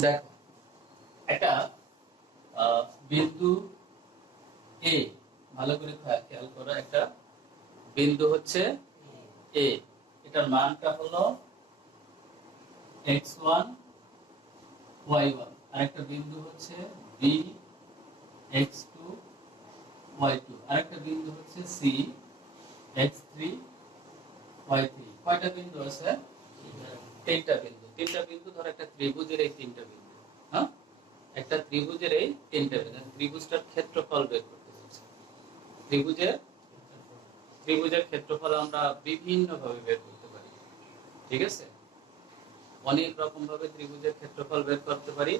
দেখো, একটা বিন্দু এ ভালো করে খেয়াল করো, একটা বিন্দু হচ্ছে এ এটার মানটা হলো এক্স ওয়ান ওয়াই ওয়ান আর একটা বিন্দু হচ্ছে B X two Y two আর একটা বিন্দু হচ্ছে C X three Y three কয়টা বিন্দু আছে? তিনটা বিন্দু। তিনটা বিন্দু, ধর একটা ত্রিভুজের এই তিনটা বিন্দু। হ্যাঁ? একটা ত্রিভুজের এই তিনটা বিন্দু। ত্রিভুজটার ক্ষেত্রফল বের করতে ত্রিভুজের ত্রিভুজের ক্ষেত্রফল আমরা বিভিন্ন ভাবে বের করতে পারি। ঠিক আছে? অনেক রকম ভাবে ত্রিভুজের ক্ষেত্রফল বের করতে পারি।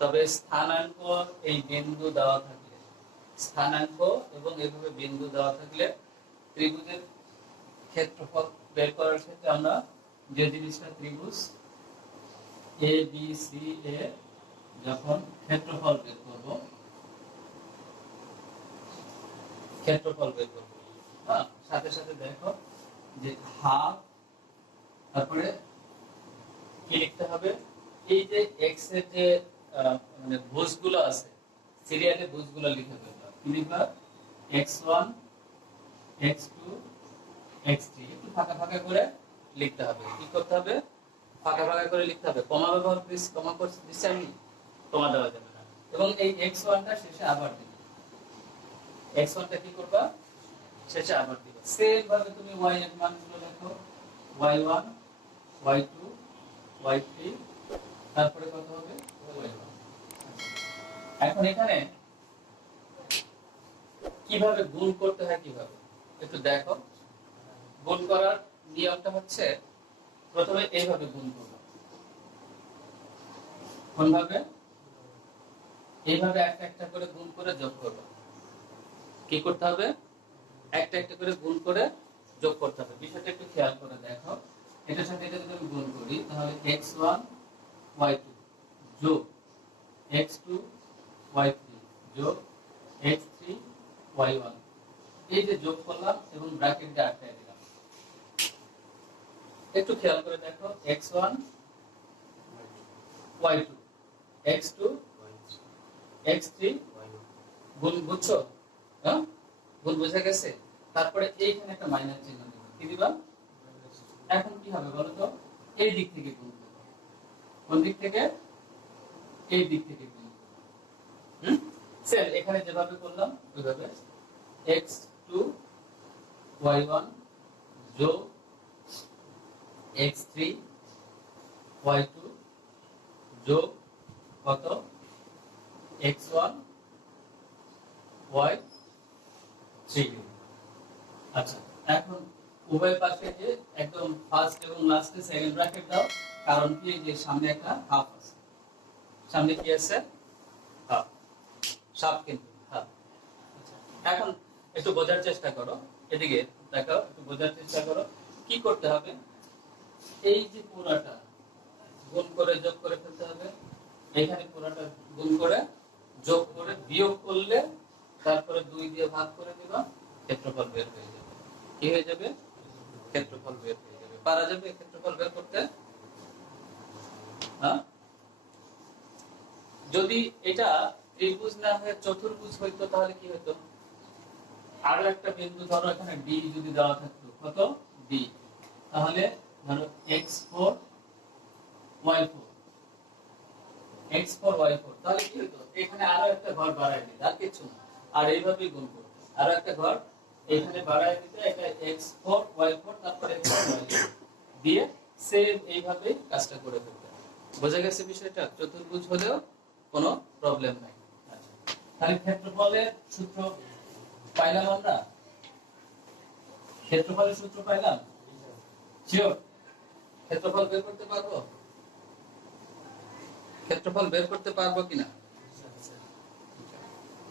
তবে স্থানাঙ্ক এই বিন্দু দেওয়া থাকলে, স্থানাঙ্ক এবং এভাবে বিন্দু দেওয়া থাকলে ত্রিভুজের ক্ষেত্রফল বের করার ক্ষেত্রে আমরা যে জিনিসটা ত্রিভুজ এ বি সি এ যখন ক্ষেত্রফল বের করব, ক্ষেত্রফল বের করব। সাথে সাথে দেখো যে হাফ তারপরে কি লিখতে হবে? এই যে এক্সের যে মানে ভুজগুলো আছে সিরিয়ালে ভুজগুলো লিখে ফেলবা কি লিখবা? X one X two X three একটু ফাঁকা ফাঁকা করে লিখতে হবে। কি করতে হবে? ফাঁকা ফাঁকা করে লিখতে হবে। কমা ব্যবহার প্লিজ কমা করছি দিচ্ছি আমি? কমা দেওয়া যাবে না। এবং এই এক্স ওয়ানটা শেষে আবার দিবে। এক্স ওয়ানটা কি করবা? শেষে আবার দিবে। সেম ভাবে তুমি ওয়াই এর মানগুলো লেখো Y one Y two Y three তারপরে কত হবে? ওয়াই ওয়ান এখন এখানে কীভাবে গুণ করতে হয় কীভাবে? একটু দেখো। গুণ করার নিয়মটা হচ্ছে প্রথমে এইভাবে গুণ করব। কোনভাবে? এইভাবে একটা একটা করে গুণ করে যোগ করব। কি করতে হবে? একটা একটা করে গুণ করে যোগ করতে হবে। বিষয়টা একটু খেয়াল করে দেখো। এটার সাথে এটা যদি আমি গুণ করি, তাহলে এক্স ওয়ান ওয়াই টু যোগ এক্স টু ওয়াই থ্রি যোগ এক্স থ্রি ওয়াই ওয়ান এই যে যোগ করলাম এবং ব্র্যাকেট দিয়ে আটকায় একটু খেয়াল করে দেখো X one Y two X two X three গুণ বুঝছ? হ্যাঁ গুণ বুঝে গেছে? তারপরে এইখানে একটা মাইনাস চিহ্ন দিব কি দিবা? এখন কি হবে বলো তো? এই দিক থেকে গুণ করব কোন দিক থেকে? এই দিক থেকে গুণ হুম? সেম এখানে যেভাবে করলাম, ওইভাবে। X টু ওয়াই ওয়ান যোগ এক্স থ্রি ওয়াই টু যোগ কত? X one Y three. আচ্ছা এখন উভয় পাশে যে একদম ফার্স্ট এবং লাস্টে সেকেন্ড ব্র্যাকেট দাও কারণ কি যে সামনে একটা হাফ আছে। সামনে কি আছে? হাফ সাপ কিন্তু হাফ আচ্ছা, এখন একটু বোঝার চেষ্টা করো। এদিকে দেখো একটু বোঝার চেষ্টা করো। কি করতে হবে? এই যে পুরাটা, গুণ করে যোগ করে ফেলতে হবে। এখানে পুরাটা গুণ করে যোগ করে বিয়োগ করলে তারপরে দুই দিয়ে ভাগ করে দিবা, ক্ষেত্রফল বের হয়ে যাবে। কি হয়ে যাবে? ক্ষেত্রফল বের হয়ে যাবে। পারা যাবে ক্ষেত্রফল বের করতে? হ্যাঁ? যদি এটা ত্রিভুজ না হয়ে চতুর্ভুজ হইতো, তাহলে কি হতো আরও একটা বিন্দু ধরো, এখানে ডি যদি দেওয়া থাকতো, কত? ডি তাহলে ধরো X four Y four X four Y four তাহলে কি হতো এখানে আরও একটা ঘর বাড়াই দিতে আর কিছু না। আর এইভাবেই গুণ করতে আরও একটা ঘর, এখানে বাড়াই দিতে এটা এক্স ফোর ওয়াই ফোর তারপরে দিয়ে সেম এইভাবেই কাজটা করে ফেলতে বোঝা গেছে বিষয়টা? চতুর্ভুজ হলেও কোনো প্রবলেম নাই। আচ্ছা। তাহলে ক্ষেত্রফলের সূত্র পাইলাম আমরা? ক্ষেত্রফলের সূত্র পাইলাম? শিওর ক্ষেত্রফল বের করতে পারব? ক্ষেত্রফল বের করতে পারব কিনা?